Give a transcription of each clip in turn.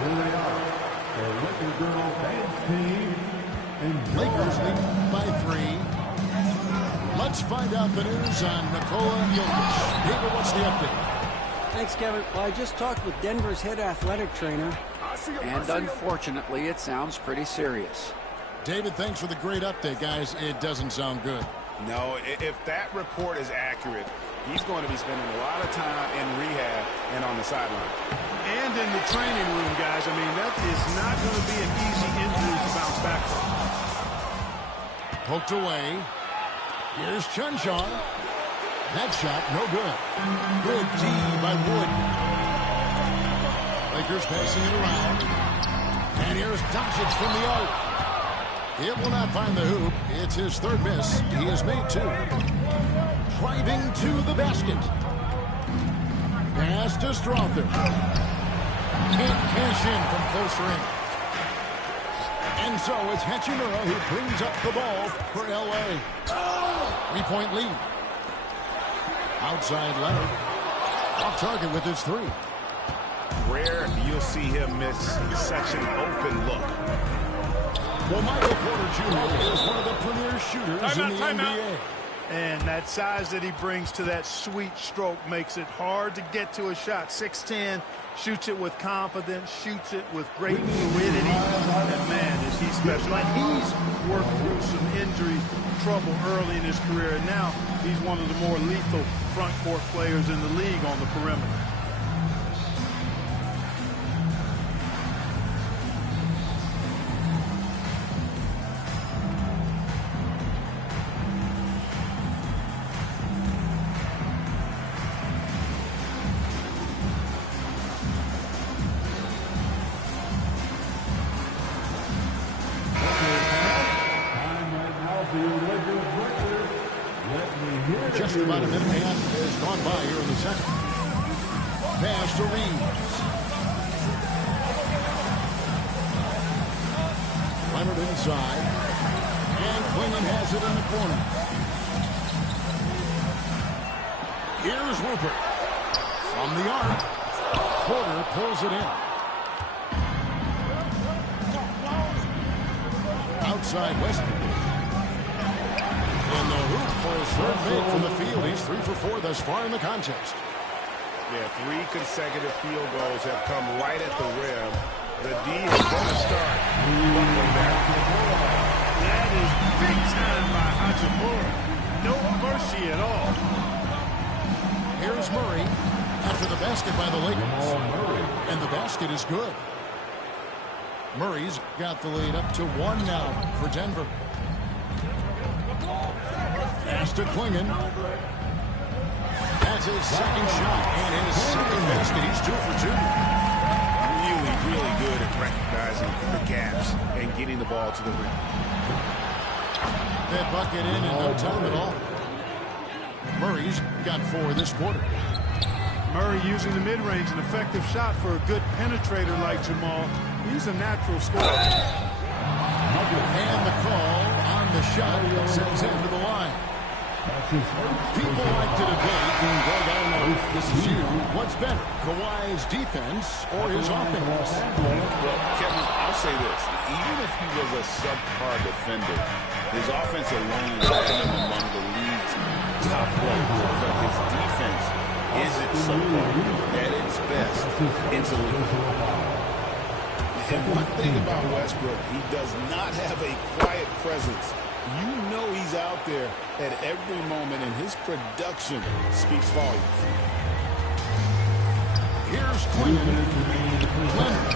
Here they are, the Lakers girl dance team. Lakers lead by 3. Let's find out the news on Nikola Jokic. David, what's the update? Thanks, Kevin. Well, I just talked with Denver's head athletic trainer, and unfortunately, it sounds pretty serious. David, thanks for the great update, guys. It doesn't sound good. No, if that report is accurate, he's going to be spending a lot of time in rehab and on the sideline. And in the training room, guys. I mean, that is not going to be an easy injury to bounce back from. Poked away. Here's Chunchon. That shot, no good. Good D by Wood. Lakers passing it around. And here's Doncic from the arc. It will not find the hoop. It's his third miss. He has made 2. Driving to the basket. Pass to Strother. Can't cash in from close range. And so it's Hachimura who brings up the ball for L.A. 3-point lead. Outside Leonard. Off target with his 3. Rare you'll see him miss such an open look. Well, Michael Porter Jr. is one of the premier shooters in the NBA. And that size that he brings to that sweet stroke makes it hard to get to a shot. 6'10", shoots it with confidence, shoots it with great fluidity. And, man, is he special. And he's worked through some injury trouble early in his career. And now he's one of the more lethal front court players in the league on the perimeter. Just about a minute and a half has gone by here in the second. Pass to Reeves. Leonard inside. And Quinlan has it in the corner. Here's Rupert. From the arc. Porter pulls it in. Outside Westbrook. And the hoop for his third make from the field. He's 3 for 4 thus far in the contest. Yeah, 3 consecutive field goals have come right at the rim. The D is going to start. That is big time by Hachimura. No mercy at all. Here's Murray after the basket by the Lakers. And the basket is good. Murray's got the lead up to 1 now for Denver. Pass to Klingon. That's his second shot and his second basket. He's 2 for 2. Really good at recognizing the gaps and getting the ball to the rim. That bucket in no time at all. Murray's got 4 this quarter. Murray using the mid-range, an effective shot for a good penetrator like Jamal. He's a natural scorer. And the call on the shot that sends him to the line. People like to debate, and Greg, I don't know if this is you, what's better, Kawhi's defense or his offense? Well, Kevin, I'll say this. Even if he was a subpar defender, his offense alone is him among the league's top players. But his defense isn't subpar. At its best, it's elite. And one thing about Westbrook, he does not have a quiet presence. You know he's out there at every moment, and his production speaks volumes. Here's Quinlan. Leonard.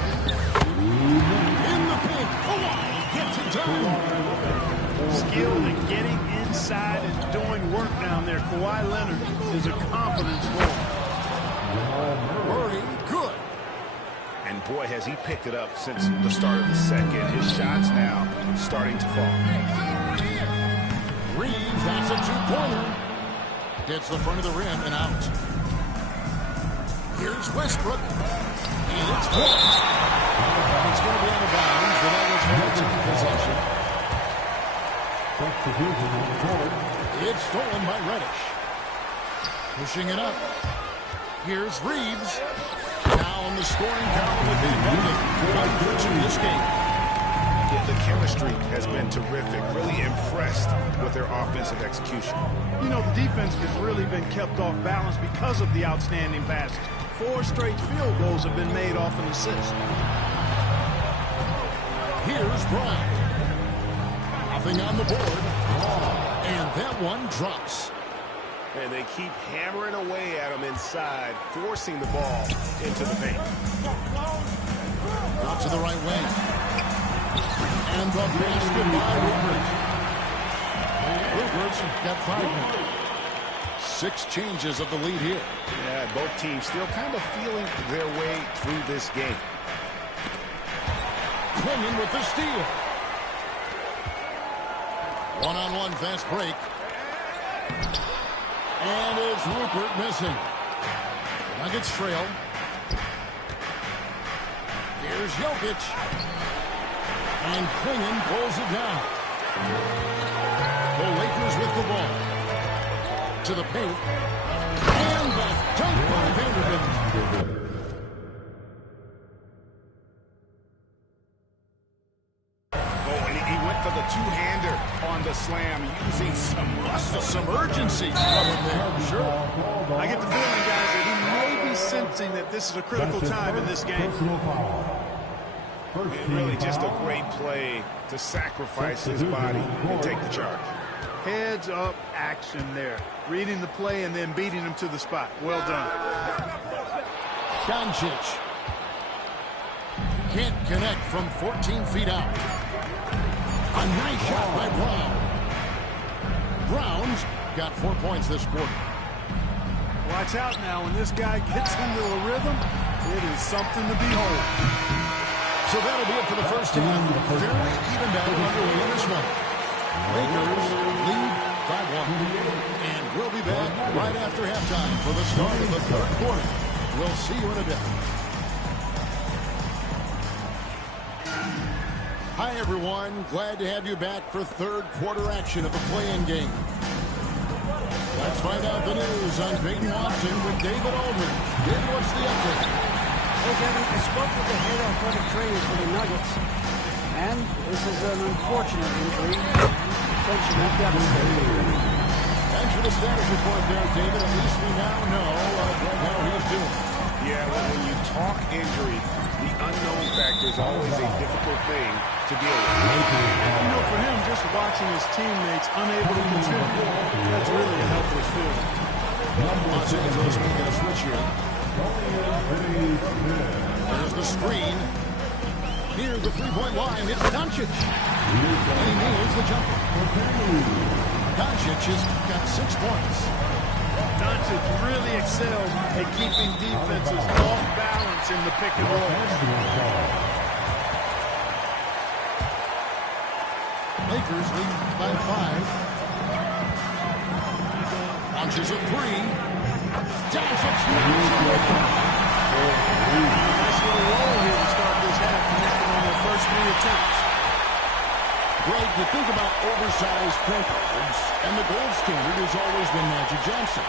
In the paint. Kawhi gets it done. Skilled at getting inside and doing work down there. Kawhi Leonard is a confidence scorer. Murray, good. And boy, has he picked it up since the start of the second. His shots now starting to fall. Reeves, that's a 2-pointer. Gets the front of the rim and out. Here's Westbrook. And it's good. It's going to be out of bounds, but that was Hart's possession. It's stolen by Reddish. Pushing it up. Here's Reeves. Now Now in the scoring column with the Nuggets in this game. Yeah, the chemistry has been terrific. Really impressed with their offensive execution. You know, the defense has really been kept off balance because of the outstanding passes. 4 straight field goals have been made off an assist. Here's Brown. Nothing on the board. And that one drops. And they keep hammering away at him inside, forcing the ball into the paint. Out to the right wing. And the basket by Rupert. Rupert's got 5 now. 6 changes of the lead here. Yeah, both teams still kind of feeling their way through this game. Clingan with the steal. One-on-one fast break. And it's Rupert missing. Nuggets trail. Here's Jokic. And Clingan pulls it down. The Lakers with the ball. To the paint. And the dunk by Vanderbilt. For the two-hander on the slam, using some urgency. Sure. I get the feeling, guys, that he may be sensing that this is a critical time in this game. And really just a great play to sacrifice his body and take the charge. Heads up action there. Reading the play and then beating him to the spot. Well done. Doncic. Can't connect from 14 feet out. A nice shot by Brown. Brown's got 4 points this quarter. Watch out now. When this guy gets into a rhythm, it is something to behold. So that'll be it for the first half. Fairly even battle underway in this one. Lakers lead by 1. And we'll be back right after halftime for the start of the third quarter. We'll see you in a bit. Hi, everyone. Glad to have you back for third quarter action of the play-in game. Let's find out the news on Peyton Watson with David Aldridge. David, what's the update? Hey, Kevin, I spoke with the head athletic trainer for the Nuggets, and this is an unfortunate injury. Potentially devastating. Thanks for the status report there, David. At least we now know how he's doing. Yeah, well, when you talk injury, the unknown factor is always a difficult thing to deal with. You know, for him, just watching his teammates unable to contribute, that's really a helpless feeling. Los Angeles making a switch here. There's the screen. Here's the three-point line. It's Doncic. And he nails the jumper. Doncic has got 6 points. Doncic really excels at keeping defenses off balance in the pick and roll. Lakers lead by 5. Launches a 3. Doncic. Nice little roll here to start this half, connecting on their first 3 attempts. Greg, you think about oversized point guards, and the gold standard has always been Magic Johnson.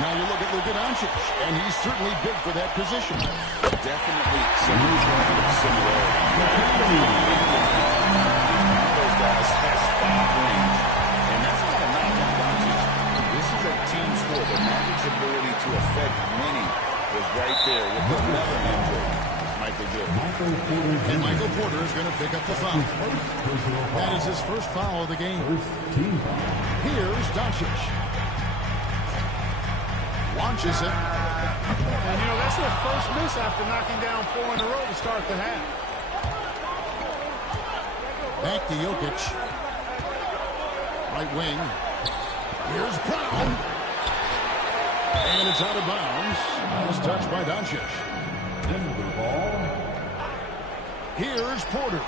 Now you look at Luka Doncic, and he's certainly big for that position. Definitely some similarity. Those guys has 5 rings, and that's not a knock on Doncic. This is a team sport. The Magic's ability to affect winning was right there with another injury. Michael Jordan. And Michael Porter is going to pick up the foul. That is his first foul of the game. Here's Doncic. Launches it. And, you know, that's their first miss after knocking down 4 in a row to start the half. Back to Jokic. Right wing. Here's Brown. And it's out of bounds. Nice touch by Doncic. Into the ball. Here's Porter.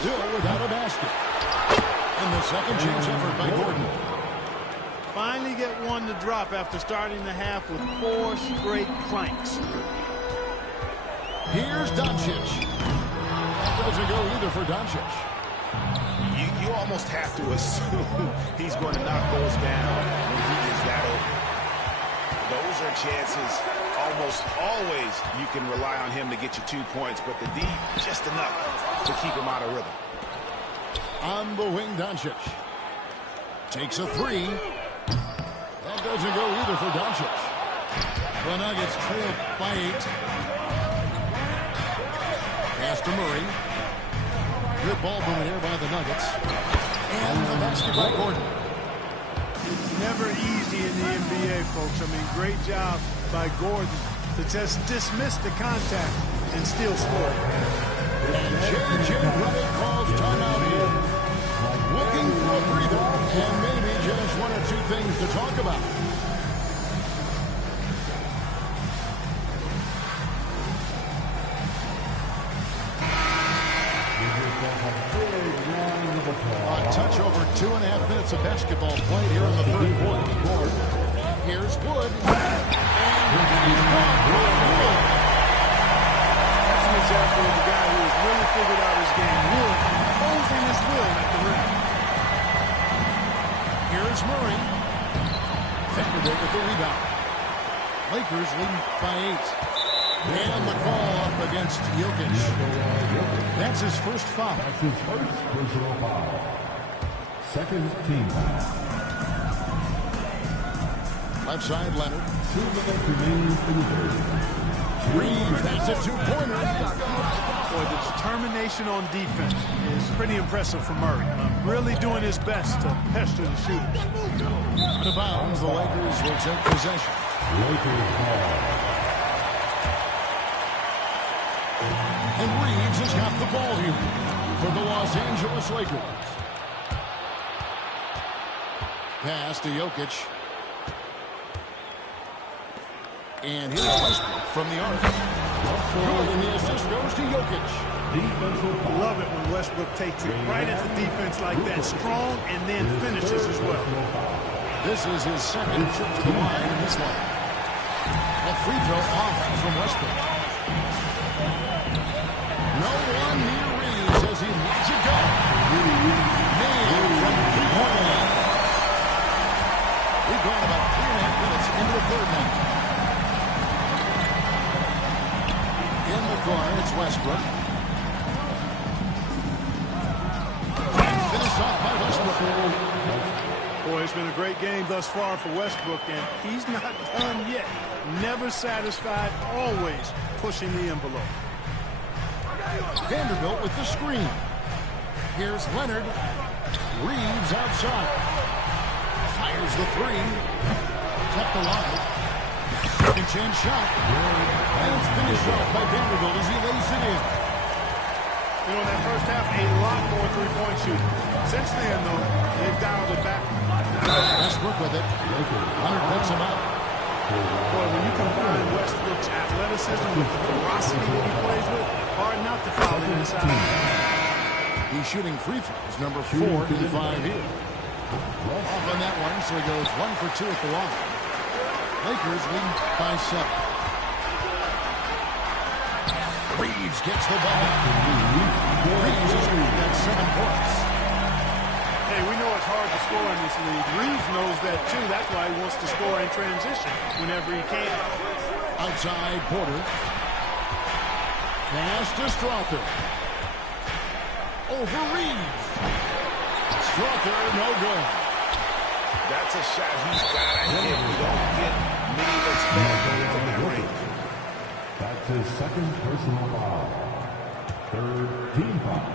Still without a basket. And the second chance effort by Gordon. Finally get one to drop after starting the half with 4 straight clanks. Here's Doncic. That doesn't go either for Doncic. You almost have to assume he's going to knock those down when he is that open. Those are chances all almost always you can rely on him to get you 2 points, but the D, just enough to keep him out of rhythm. On the wing, Doncic. Takes a three. That doesn't go either for Doncic. The Nuggets trail by 8. Pass to Murray. Good ball movement here by the Nuggets. And the basket by Gordon. It's never easy in the NBA, folks. I mean, great job by Gordon to just dismiss the contact and still score. And J.J. Redick calls timeout here. Looking for a breather and maybe just 1 or 2 things to talk about. A touch over 2.5 minutes of basketball played here in the third quarter. Here's Wood. And he's gone. That's an example of a guy who has really figured out his game. Wood posing his will at the rim. Here's Murray. Vanderbilt with the rebound. Lakers leading by 8. And the call up against Jokic. That's his first foul. That's his first personal foul. Second team foul. Left side, Leonard. 2 minutes remaining in the third. Reeves, that's a 2-pointer. Boy, the determination on defense is pretty impressive for Murray. Really doing his best to pester the shooters. Out of bounds, the Lakers will take possession. Lakers ball. And Reeves has got the ball here for the Los Angeles Lakers. Pass to Jokic. And here's Westbrook from the arc. Good, and the assist goes to Jokic. Love it when Westbrook takes it right at the defense like that, strong, and then finishes as well. This is his second trip to the line in this one. A free throw off from Westbrook. No one near Reeves as he lets it go. Nailed from the three-point line. We've gone about 3.5 minutes into the third now. In the corner, it's Westbrook. And finished off by Westbrook. Boy, it's been a great game thus far for Westbrook, and he's not done yet. Never satisfied, always pushing the envelope. Vanderbilt with the screen. Here's Leonard. Reeves outside. Fires the three. Kept alive. Second chance shot. And it's finished off by Vanderbilt as he lays it in. You know, in that first half, a lot more three-point shooting. Since then, though, they've dialed it back. Westbrook with it. Leonard picks him up. Boy, when you combine Westbrook's athleticism with the ferocity that he plays with, hard not to foul him inside. He's shooting free throws, number 4 in 5 here. Off on that one, so he goes 1 for 2 at the line. Lakers lead by 7. Reeves gets the ball. Reeves has got 7 points. Hey, we know it's hard to score in this league. Reeves knows that, too. That's why he wants to score in transition whenever he can. Outside Porter. Pass to Strother. Over Reeves. Strother, no good. That's a shot he's got to hit. We don't get many looks back from that range. That's his second personal foul. Third team foul.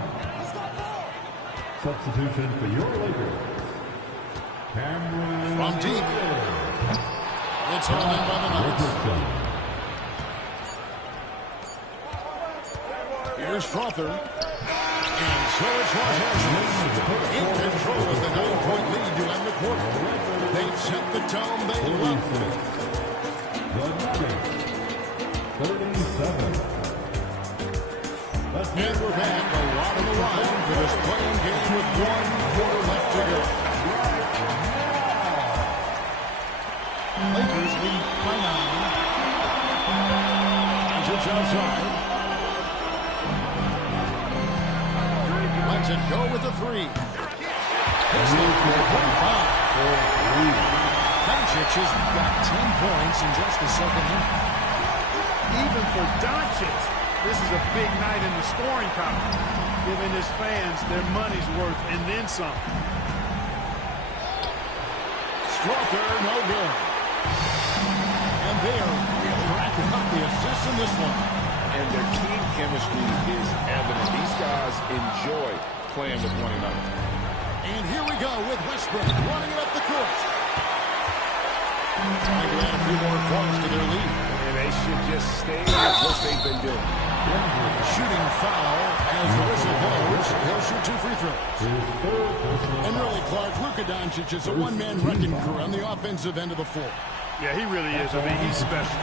Substitution for your Lakers. Cameron From deep. It's all in by the Nuggets. Here's Strother. And so it's Los Angeles in control of the 9-point lead to end the quarter. They've set the tone. They love it. The Nuggets, 37. And we're back. A lot on the line for this playing game with 1 quarter left to go. Lakers lead by 9. Just outside. Lets it go with the 3. Hits the 3-point foul. Doncic has got 10 points in just the second inning. even for Doncic, this is a big night in the scoring column, giving his fans their money's worth and then some. Strother, no good. And they are really racking up the assists in this one. And their team chemistry is evident. These guys enjoy playing with one another. And here we go with Westbrook running it up the court. Trying to add a few more points to their lead. And they should just stay with what they've been doing. Shooting foul as the whistle blows. He'll shoot 2 free throws. And really, Clark, Luka Doncic is a one-man wrecking crew on the offensive end of the floor. Yeah, he really is. I mean, he's special.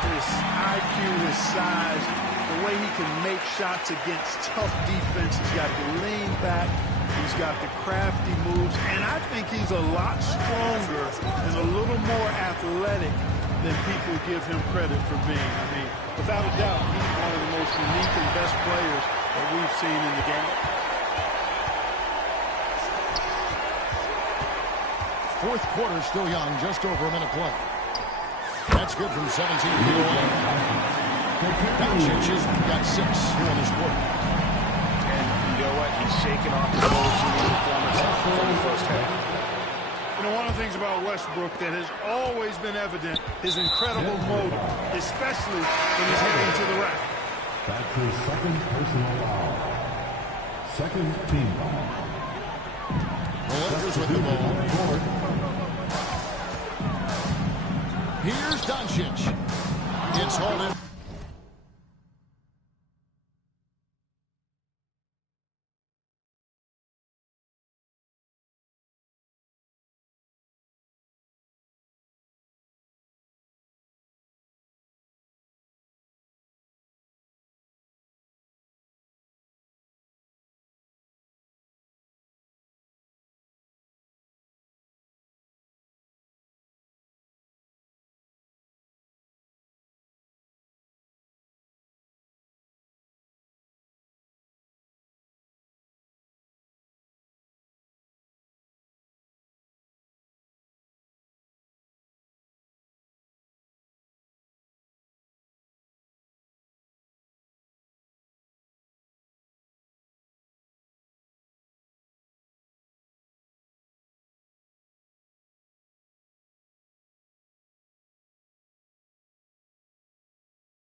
His IQ, his size, the way he can make shots against tough defense. He's got the lean back. He's got the crafty moves. And I think he's a lot stronger and a little more athletic than people give him credit for being. I mean, without a doubt, he's one of the most unique and best players that we've seen in the game. Fourth quarter still young, just over a minute play. That's good from 17 feet away. Doncic has got 6 here in this quarter. And you know what? He's shaking off the bullshit performance from the first half. You know, one of the things about Westbrook that has always been evident, his incredible motor, especially when he's heading to the rack. That's his second personal foul. Second team foul. The Lakers with the ball. Here's Doncic. It's hauled in.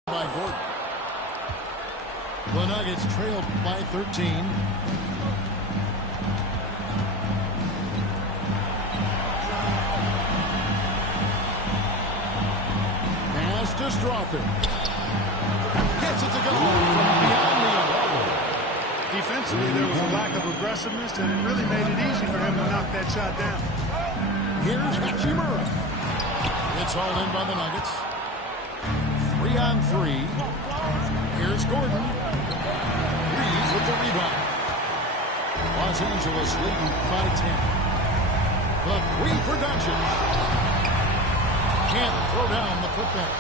By Gordon. The Nuggets trailed by 13. Pass to Strother. Gets it to go from beyond the arc. Defensively, there was a lack of aggressiveness, and it really made it easy for him to knock that shot down. Here's Hachimura. It's all in by the Nuggets. 3-on-3. Here's Gordon. Reeves with the rebound. Los Angeles leading by 10. The 3 for Doncic. Can't throw down the putback.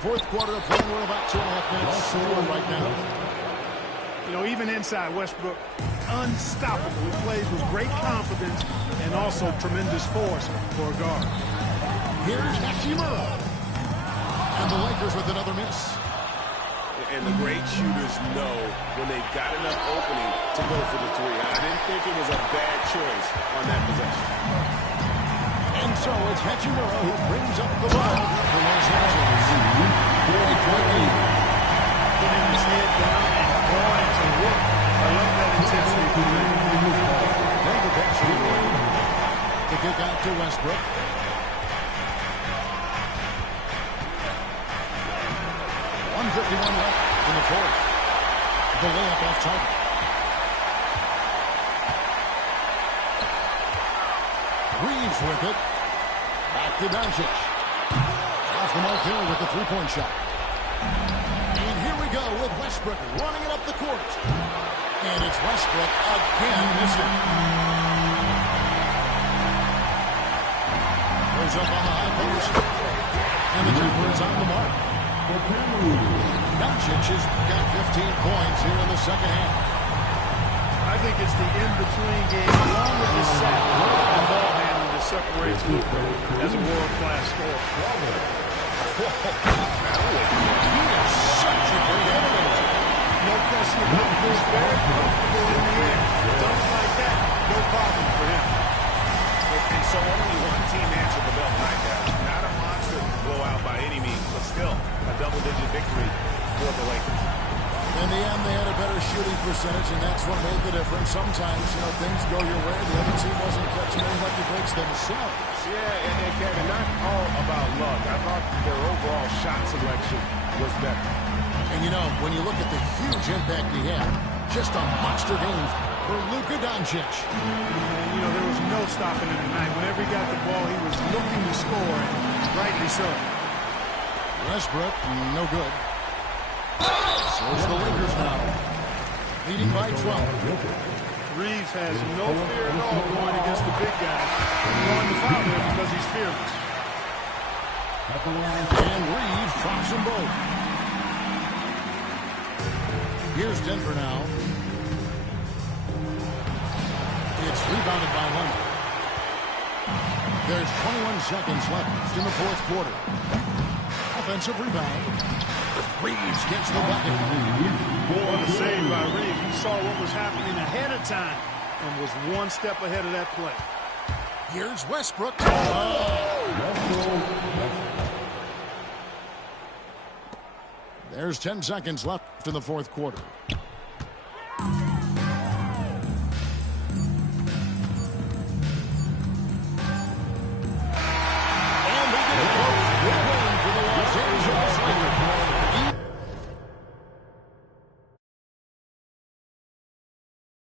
Fourth quarter of play. We're about 2.5 minutes scored right now. You know, even inside, Westbrook, unstoppable. He plays with great confidence and also tremendous force for a guard. Here's Hachimura. And the Lakers with another miss. And the great shooters know when they got enough opening to go for the 3. I didn't think it was a bad choice on that possession. And so it's Hachimura who brings up the ball for Los Angeles. 3-point lead. Putting his head down and going to work. I love that intensity. Then the pass relayed. The kick out to Westbrook. .151 left in the fourth. The layup off target. Reeves with it. Back to Doncic. Off the mark here with the 3-point shot. And here we go with Westbrook running it up the court. And it's Westbrook again missing. Goes up on the high post. And the jumper is on the mark. Doncic has got 15 points here in the second half. I think it's the in-between game, along with the sack, the ball handling, the separates Luka as a world-class scorer. He is such a great athlete. No question about it. He's very comfortable in the air. Dunks like that, no problem for him. And so only one team answered the bell tonight, guys. Not a monster blowout by any means, but still a double-digit victory for the Lakers. In the end, they had a better shooting percentage, and that's what made the difference. Sometimes, things go your way. The other team wasn't catching any lucky breaks themselves. Yeah, and Kevin, not all about luck. I thought their overall shot selection was better. And when you look at the huge impact he had, just a monster game for Luka Doncic. And, there was no stopping him tonight. Whenever he got the ball, he was looking to score, and rightly so. Westbrook, no good. So it's the Lakers now, leading by 12. Reeves has no fear at all going against the big guy. He's going to foul there because he's fearless. And Reeves drops them both. Here's Denver now. It's rebounded by Leonard. There's 21 seconds left in the fourth quarter. Offensive rebound. Reeves gets the bucket. What a save by Reeves. He saw what was happening ahead of time and was one step ahead of that play. Here's Westbrook. There's 10 seconds left in the fourth quarter.